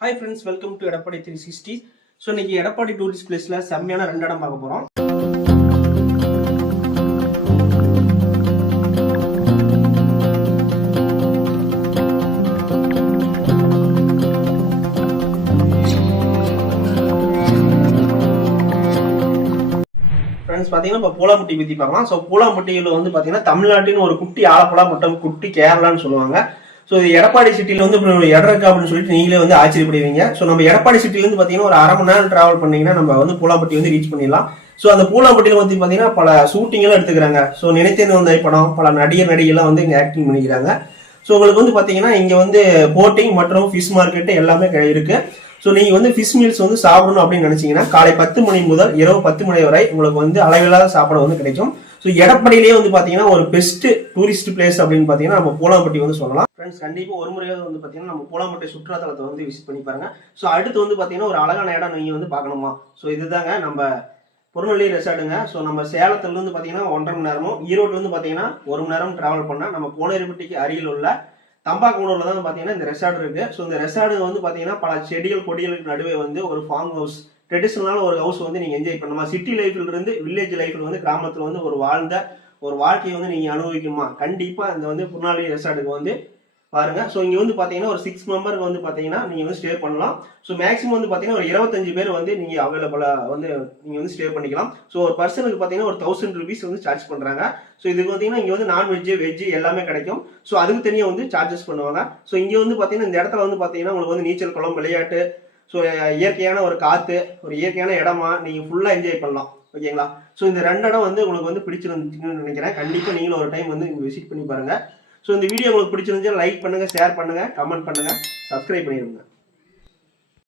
Hi friends welcome to Edappadi three sixty so இன்னைக்கு Edappadi tourist பிளேஸ்ல செம்மையான ரெண்டு இடம் பார்க்க போகிறோம் ஃப்ரெண்ட்ஸ் பார்த்தீங்கன்னா இப்போ பூலாம்பட்டி பற்றி பார்க்கலாம். ஸோ பூலாம்பட்டியில் வந்து பார்த்தீங்கன்னா தமிழ்நாட்டின் ஒரு குட்டி ஆலப்புழா மற்றும் குட்டி கேரளான்னு சொல்லுவாங்க. ஸோ எடப்பாடி சிட்டியில் வந்து இடம் இருக்கா அப்படின்னு சொல்லிட்டு நீங்களே வந்து ஆச்சரியப்படுவீங்க. ஸோ நம்ம எடப்பாடி சிட்டிலேருந்து பார்த்தீங்கன்னா ஒரு அரை மணி நேரம் டிராவல் பண்ணீங்கன்னா நம்ம வந்து பூலாம்பட்டி வந்து ரீச் பண்ணிடலாம். ஸோ அந்த பூலாம்பட்டியில் வந்து பார்த்தீங்கன்னா பல ஷூட்டிங்கெல்லாம் எடுத்துக்கிறாங்க. ஸோ நினைத்தேன் வந்த படம் பல நடிகர் நடிகைலாம் வந்து இங்கே ஆக்டிங் பண்ணிக்கிறாங்க. ஸோ உங்களுக்கு வந்து பார்த்தீங்கன்னா இங்கே வந்து போட்டிங் மற்றும் ஃபிஷ் மார்க்கெட்டு எல்லாமே இருக்கு. ஸோ நீங்கள் வந்து ஃபிஷ் மீல்ஸ் வந்து சாப்பிடணும் அப்படின்னு நினச்சிங்கன்னா காலை பத்து மணி முதல் இரவு பத்து மணி வரை உங்களுக்கு வந்து அளவில்லாத சாப்பாடு வந்து கிடைக்கும். ஸோ எடப்பாடியிலேயே வந்து பார்த்தீங்கன்னா ஒரு பெஸ்ட் டூரிஸ்ட் பிளேஸ் அப்படின்னு பார்த்தீங்கன்னா நம்ம போலாம்பட்டி வந்து சொல்லலாம். ஃப்ரெண்ட்ஸ் கண்டிப்பாக ஒரு முறையாவது வந்து பார்த்தீங்கன்னா நம்ம போலாம்பட்டி சுற்றுலாத்தலத்தை வந்து விசிட் பண்ணி பாருங்க. ஸோ அடுத்து வந்து பார்த்தீங்கன்னா ஒரு அழகான இடம் நீங்கள் வந்து பார்க்கணுமா? ஸோ இதுதாங்க நம்ம பொருநெல்லி ரெசார்ட்டுங்க ஸோ நம்ம சேலத்துலேருந்து வந்து பார்த்தீங்கன்னா ஒன்றரை மணி நேரமும் ஈரோட்ல பார்த்தீங்கன்னா ஒரு மணி நேரம் ட்ராவல் பண்ணால் நம்ம கோனேரிப்பட்டிக்கு அருகில் உள்ள தம்பாக்குனூர்ல தான் பார்த்தீங்கன்னா இந்த ரெசார்ட் இருக்குது ஸோ இந்த ரெசார்ட் வந்து பார்த்தீங்கன்னா பல செடிகள் கொடிகளுக்கு நடுவே வந்து ஒரு ஃபார்ம் ஹவுஸ் ட்ரெடிஷ்னலான ஒரு ஹவுஸ் வந்து நீங்க என்ஜாய் பண்ணலாம் சிட்டி லைஃப்ல இருந்து வில்லேஜ் லைஃப்ல வந்து கிராமத்துல வந்து ஒரு வாழ்ந்த ஒரு வாழ்க்கையை வந்து நீங்க அனுபவிக்கணுமா? கண்டிப்பா இந்த வந்து புனாலி ரெசார்ட்டுக்கு வந்து பாருங்க. ஸோ இங்க வந்து பாத்தீங்கன்னா ஒரு சிக்ஸ் மெம்பருக்கு வந்து பாத்தீங்கன்னா நீங்க வந்து ஸ்டே பண்ணலாம். ஸோ மேக்ஸிமம் வந்து பாத்தீங்கன்னா ஒரு இருபத்தஞ்சு பேர் வந்து நீங்க அவைலபிளா வந்து நீங்க வந்து ஸ்டே பண்ணிக்கலாம். ஸோ ஒரு பர்சனுக்கு பாத்தீங்கன்னா ஒரு தௌசண்ட் ருபீஸ் வந்து சார்ஜ் பண்றாங்க. ஸோ இதுக்கு பார்த்தீங்கன்னா இங்கே வந்து நான்வெஜ் வெஜ் எல்லாமே கிடைக்கும். ஸோ அதுக்கு தனியாக வந்து சார்ஜஸ் பண்ணுவாங்க. ஸோ இங்கே வந்து பார்த்தீங்கன்னா இந்த இடத்துல வந்து பார்த்தீங்கன்னா உங்களுக்கு வந்து நீச்சல் குளம் விளையாட்டு ஸோ இயற்கையான ஒரு காற்று ஒரு இயற்கையான இடமா நீங்கள் ஃபுல்லாக என்ஜாய் பண்ணலாம். ஓகேங்களா ஸோ இந்த ரெண்டு இடம் வந்து உங்களுக்கு வந்து பிடிச்சிருந்துச்சுன்னு நினைக்கிறேன். கண்டிப்பாக நீங்களும் ஒரு டைம் வந்து விசிட் பண்ணி பாருங்கள் ஸோ இந்த வீடியோ உங்களுக்கு பிடிச்சிருந்துச்சுன்னா லைக் பண்ணுங்கள் ஷேர் பண்ணுங்கள் கமெண்ட் பண்ணுங்கள் சப்ஸ்கிரைப் பண்ணிடுங்க.